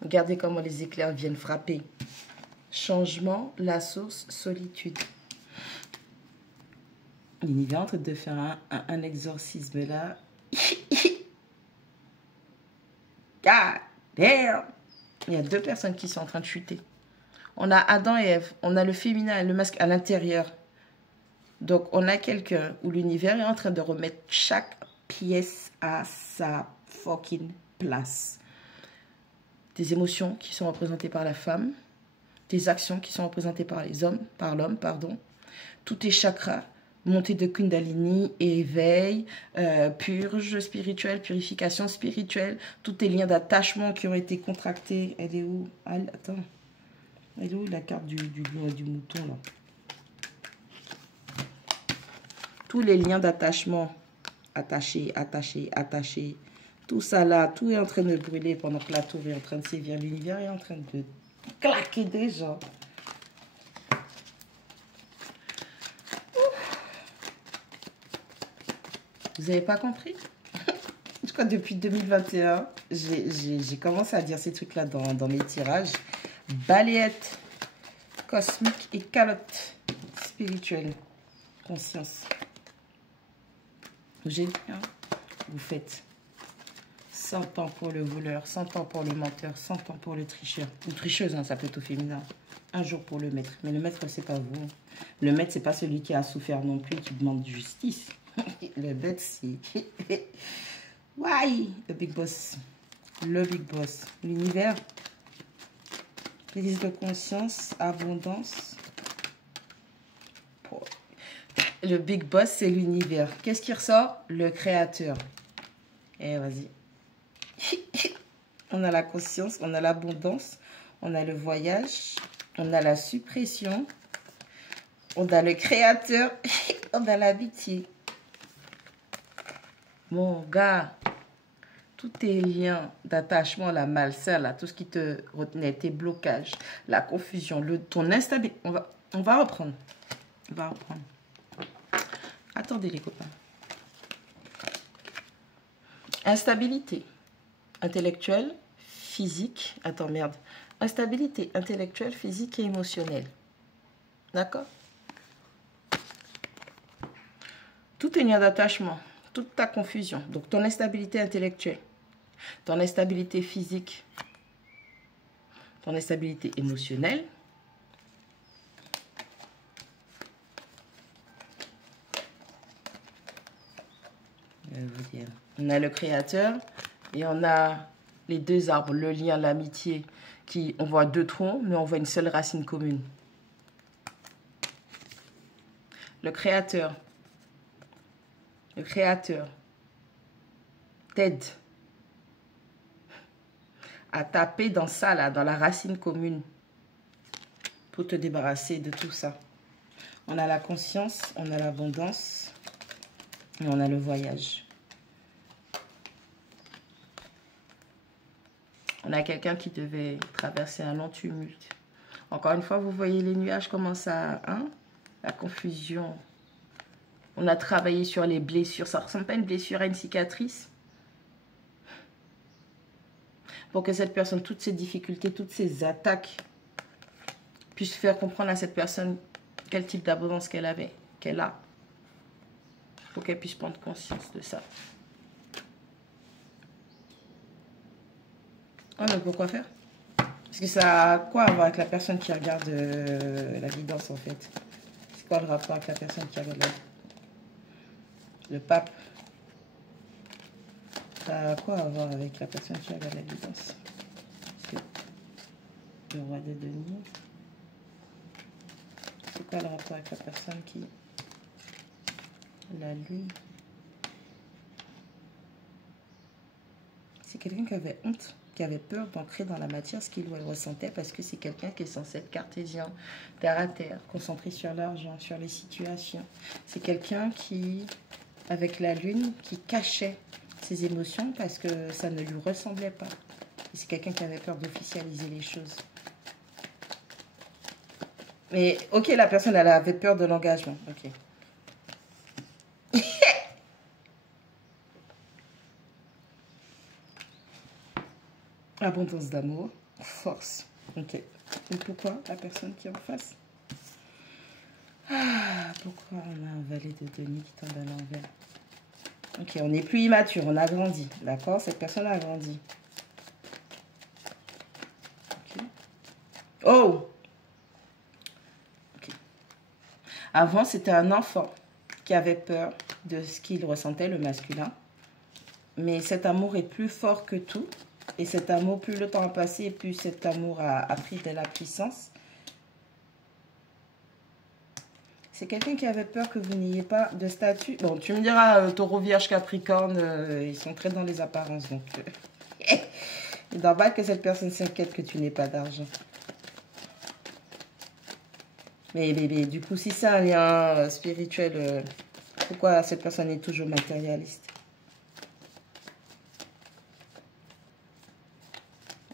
Regardez comment les éclairs viennent frapper. Changement, la source, solitude. Il est en train de faire un exorcisme là. God damn! Il y a 2 personnes qui sont en train de chuter. On a Adam et Ève. On a le féminin et le masculin à l'intérieur. Donc, on a quelqu'un où l'univers est en train de remettre chaque pièce à sa fucking place. Des émotions qui sont représentées par la femme. Des actions qui sont représentées par les hommes, par l'homme, pardon. Tout est chakra. Montée de Kundalini, éveil, purge spirituelle, purification spirituelle, tous les liens d'attachement qui ont été contractés. Elle est où? Attends. Elle est où la carte du mouton là? Tous les liens d'attachement, attachés. Tout ça là, tout est en train de brûler pendant que la tour est en train de sévir. L'univers est en train de claquer déjà. Vous n'avez pas compris? Je crois que depuis 2021, j'ai commencé à dire ces trucs-là dans mes tirages. Balayette cosmique et calotte spirituelle. Conscience. J'ai dit, hein? Vous faites 100 ans pour le voleur, 100 ans pour le menteur, 100 ans pour le tricheur. Ou tricheuse, hein, ça peut être au féminin. Un jour pour le maître. Mais le maître, c'est pas vous. Le maître, c'est pas celui qui a souffert non plus, qui demande justice. Le bête, c'est... Why? Le big boss. Le big boss. L'univers. Prise de conscience. Abondance. Le big boss, c'est l'univers. Qu'est-ce qui ressort? Le créateur. Eh, vas-y. On a la conscience, on a l'abondance, on a le voyage, on a la suppression, on a le créateur, on a l'amitié. Mon gars, tous tes liens d'attachement, la malsain, là, tout ce qui te retenait, tes blocages, la confusion, ton instabilité. On va reprendre. On va reprendre. Attendez les copains. Instabilité intellectuelle, physique. Attends, merde. Instabilité intellectuelle, physique et émotionnelle. D'accord? Tout tes liens d'attachement, toute ta confusion. Donc, ton instabilité intellectuelle, ton instabilité physique, ton instabilité émotionnelle. On a le créateur et on a les deux arbres, le lien, l'amitié, qui on voit deux troncs, mais on voit une seule racine commune. Le créateur t'aide à taper dans ça, là, dans la racine commune, pour te débarrasser de tout ça. On a la conscience, on a l'abondance et on a le voyage. On a quelqu'un qui devait traverser un long tumulte. Encore une fois, vous voyez les nuages, comment ça... Hein? La confusion. On a travaillé sur les blessures. Ça ne ressemble pas à une blessure, à une cicatrice. Pour que cette personne, toutes ses difficultés, toutes ses attaques, puissent faire comprendre à cette personne quel type d'abondance qu'elle a. Pour qu'elle puisse prendre conscience de ça. Ah, mais pourquoi faire? Parce que ça a quoi à voir avec la personne qui regarde la guidance, en fait? C'est quoi le rapport avec la personne qui regarde le pape? Ça a quoi à voir avec la personne qui regarde la guidance? Le roi de denier. C'est quoi le rapport avec la personne qui... La lune. C'est quelqu'un qui avait honte, qui avait peur d'ancrer dans la matière ce qu'il ou elle ressentait, parce que c'est quelqu'un qui est censé être cartésien, terre à terre, concentré sur l'argent, sur les situations. C'est quelqu'un qui, avec la lune, qui cachait ses émotions parce que ça ne lui ressemblait pas. C'est quelqu'un qui avait peur d'officialiser les choses. Mais ok, la personne, elle avait peur de l'engagement. Ok. Abondance d'amour, force. Ok. Et pourquoi la personne qui est en face? Pourquoi on a un valet de denier qui tombe à l'envers? Ok, on n'est plus immature, on a grandi. D'accord? Cette personne a grandi. Ok. Oh! Ok. Avant, c'était un enfant qui avait peur de ce qu'il ressentait, le masculin. Mais cet amour est plus fort que tout. Et cet amour, plus le temps a passé, plus cet amour a pris de la puissance. C'est quelqu'un qui avait peur que vous n'ayez pas de statut. Bon, tu me diras, Taureau, Vierge, Capricorne, ils sont très dans les apparences. Donc, il est normal que cette personne s'inquiète que tu n'aies pas d'argent. Mais du coup, si c'est un lien spirituel, pourquoi cette personne est toujours matérialiste?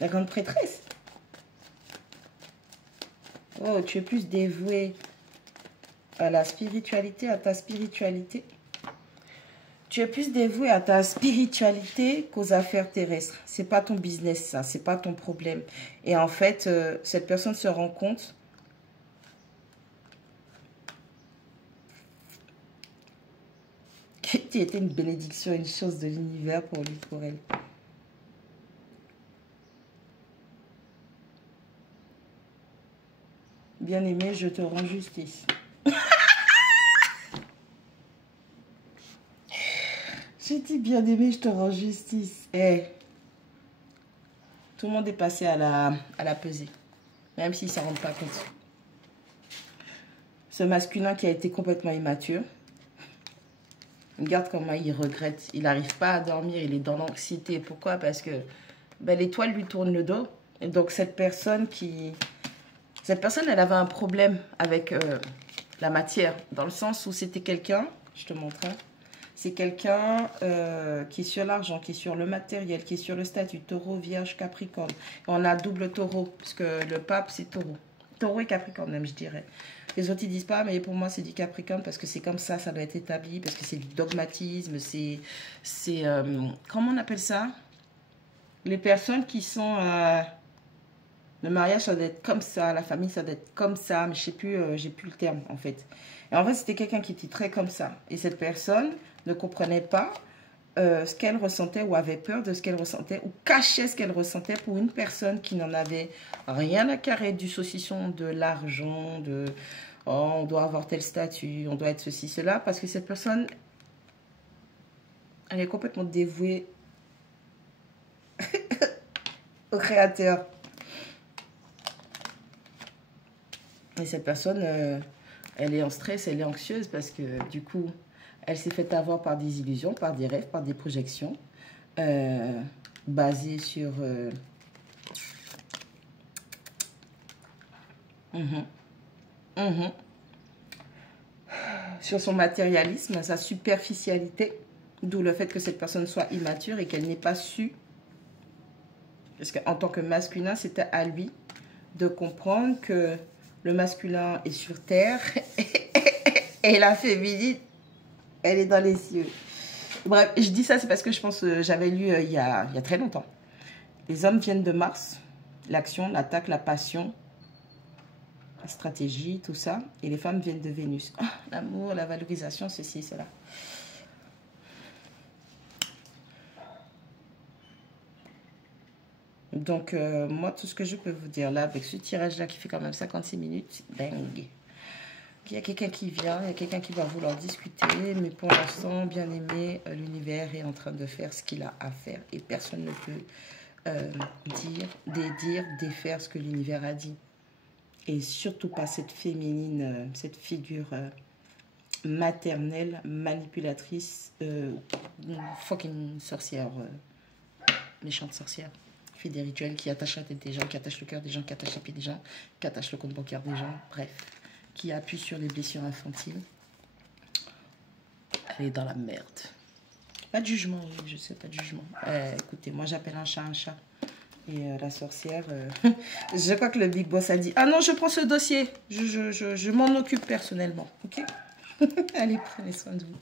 La grande prêtresse. Oh, tu es plus dévoué à la spiritualité, à ta spiritualité. Tu es plus dévoué à ta spiritualité qu'aux affaires terrestres. C'est pas ton business, ça. C'est pas ton problème. Et en fait, cette personne se rend compte que tu étais une bénédiction, une chose de l'univers pour lui, pour elle. Bien-aimé, je te rends justice. J'ai dit bien-aimé, je te rends justice. Hey. Tout le monde est passé à la pesée. Même s'ils ne s'en rendent pas compte. Ce masculin qui a été complètement immature, Regarde comment il regrette. Il n'arrive pas à dormir, il est dans l'anxiété. Pourquoi? Parce que ben, l'étoile lui tourne le dos. Et donc, cette personne, elle avait un problème avec la matière. Dans le sens où c'était quelqu'un, je te montre, hein, c'est quelqu'un qui est sur l'argent, qui est sur le matériel, qui est sur le statut. Taureau, Vierge, Capricorne. On a double taureau, parce que le pape, c'est taureau. Taureau et Capricorne même, je dirais. Les autres, ils disent pas, mais pour moi, c'est du Capricorne parce que c'est comme ça doit être établi, parce que c'est du dogmatisme, comment on appelle ça? Les personnes qui sont... le mariage, ça doit être comme ça, la famille, ça doit être comme ça, mais je sais plus, j'ai plus le terme, en fait. Et en fait, c'était quelqu'un qui était très comme ça. Et cette personne ne comprenait pas ce qu'elle ressentait ou avait peur de ce qu'elle ressentait ou cachait ce qu'elle ressentait pour une personne qui n'en avait rien à carrer du saucisson, de l'argent, de oh, on doit avoir tel statut, on doit être ceci, cela, parce que cette personne, elle est complètement dévouée au Créateur. Et cette personne, elle est en stress, elle est anxieuse parce que du coup, elle s'est fait avoir par des illusions, par des rêves, par des projections basées sur... sur son matérialisme, sa superficialité, d'où le fait que cette personne soit immature et qu'elle n'ait pas su, parce qu'en tant que masculin, c'était à lui de comprendre que le masculin est sur terre et la féminine, elle est dans les cieux. Bref, je dis ça, c'est parce que je pense que j'avais lu il y a très longtemps. Les hommes viennent de Mars, l'action, l'attaque, la passion, la stratégie, tout ça. Et les femmes viennent de Vénus. Oh, l'amour, la valorisation, ceci, cela. Donc, moi, tout ce que je peux vous dire là, avec ce tirage-là qui fait quand même 56 minutes, bang. Il y a quelqu'un qui vient, il y a quelqu'un qui va vouloir discuter, mais pour l'instant, bien aimé, l'univers est en train de faire ce qu'il a à faire et personne ne peut défaire ce que l'univers a dit. Et surtout pas cette féminine, cette figure maternelle, manipulatrice, fucking sorcière, méchante sorcière. Qui fait des rituels, qui attache la tête des gens, qui attache le cœur des gens, qui attache les pieds des gens, qui attache le compte bancaire des gens, bref. Qui appuie sur les blessures infantiles. Elle est dans la merde. Pas de jugement, je sais, pas de jugement. Écoutez, moi j'appelle un chat un chat. Et la sorcière, je crois que le big boss a dit, ah non, je prends ce dossier, je m'en occupe personnellement, ok? Allez, prenez soin de vous.